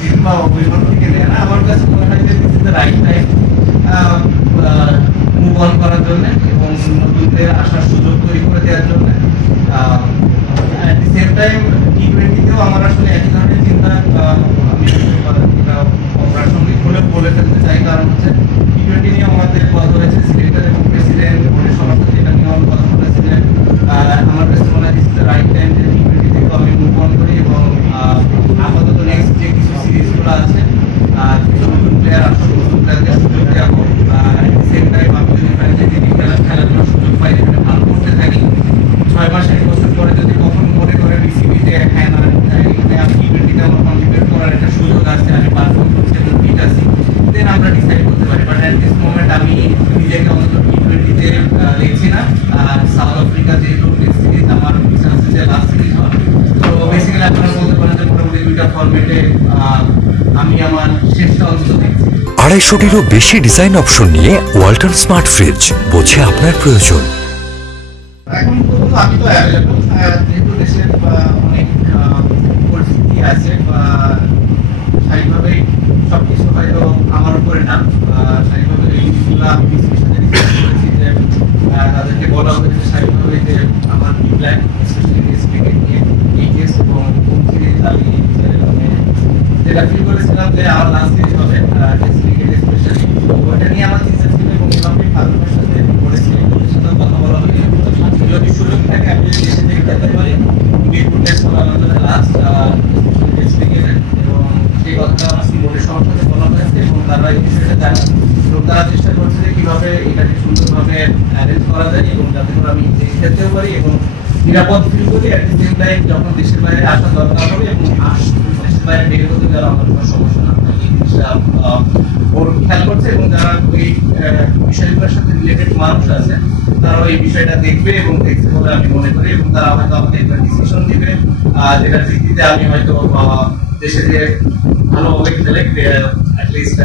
কিংবা অভিমান থেকে নেয় না। আমার কাছে মনে হয় যে this is the right time move on করার জন্য এবং নতুনদের আসার সুযোগ তৈরি করে দেওয়ার জন্য। অ্যাট দি সেম টাইম টি-20তেও আমার আসলে একই ধরনের চিন্তা আমি প্রাসঙ্গিক হলে বলে ফেলতে চাই। কারণ হচ্ছে টি-20 নিয়ে আমাদের কথা হয়েছে, সিলেক্টর এবং প্রেসিডেন্ট বোর্ডের সভাপতি এটা নিয়ে অনেক কথা বলেছিলেন। আমার কাছে মনে হয় this is the right time যে টি-20 থেকে আমি মুভ অন করি এবং আপাতত নেক্সট যে কিছু সিরিজগুলো আছে কিছু নতুন প্লেয়ার আসছে, নতুন প্লেয়ারদের সুযোগ দেওয়া হোক। অ্যাট দি সেম টাইম আমি যদি ফ্র্যাঞ্চাইজি খেলাধুলার সুযোগ পাই, যেখানে ভালো করতে থাকি, 6 মাস 1 বছর পরে যদি কখনো মনে করে বিসিবি যে হ্যাঁ না এখানে আমি টি-20তে আমার কন্ট্রিবিউট করার একটা সুযোগ আছে, আমি পারফর্ম করছি এবং ফিট আছি, দেন আমরা ডিসাইড করতে পারি। বাট অ্যাট দিস মোমেন্ট আমি নিজেকে অন্তত টি-20তে দেখছি না। সাউথ আফ্রিকা যেহেতু নেক্সট সিরিজ আমার ইচ্ছা আছে যে লাস্ট সিরিজ হয়, তো বেসিক্যালি আপনারা বলতে পারেন যে মোটামুটি 2টা ফরম্যাটে আমি আমার শেষটা অন্তত দেখছি। 250টিরও বেশি ডিজাইন অপশন নিয়ে ওয়ালটন স্মার্ট ফ্রিজ, বোঝে আপনার প্রয়োজন। এখন পর্যন্ত আমি তো অ্যাভেলেবল, যেহেতু দেশের অনেক পরিস্থিতি আছে বা স্বাভাবিকভাবেই সবকিছু হয়তো আমার উপরে না, স্বাভাবিকভাবে এই জিনিসগুলো আমি বিসিবির সাথে ডিসকাস করেছি যে তাদেরকে বলা হয়েছে স্বাভাবিকভাবে যে আমার কি প্ল্যান, স্পেশালি টেস্ট ক্রিকেট নিয়ে এই কেস এবং হোম সিরিজ আমি যেটা ফিল করেছিলাম যে আমার লাস্ট সিরিজ হবে টেস্ট ক্রিকেট স্পেশালি, ওইটা নিয়ে আমার চিন্তা ছিল এবং এভাবে ফারুকের সাথে বলেছিলাম, ওদের সাথে কথা বলা হয়েছে। যদি সুযোগ থাকে আমি যদি দেশে থেকে খেলতে পারি, মিরপুর টেস্ট হবে আমাদের লাস্ট টেস্ট ক্রিকেটে এবং সেই কথাটা আমার বোর্ডের সভাপতিকে বলা হয়েছে এবং তারা এই বিষয়টা জানেন এবং তারা চেষ্টা করছে যে কীভাবে এটাকে সুন্দরভাবে অ্যারেঞ্জ করা যায় এবং যাতে করে আমি খেলতেও পারি এবং নিরাপদ ফিল করি। অ্যাট দি সেম টাইম যখন দেশের বাইরে আসা দরকার হবে এবং দেশের বাইরে বের হতে গেলে আমার কোনো সমস্যা না হয়, এই জিনিসটা ওর খেয়াল করছে এবং যারা এই বিষয়গুলোর সাথে রিলেটেড মানুষ আছে তারাও এই বিষয়টা দেখবে এবং দেখতে বলে আমি মনে করি এবং তারা হয়তো আমাকে একটা ডিসিশন দিবে যেটার ভিত্তিতে আমি হয়তো দেশে যে ভালোভাবে খেলে অ্যাটলিস্ট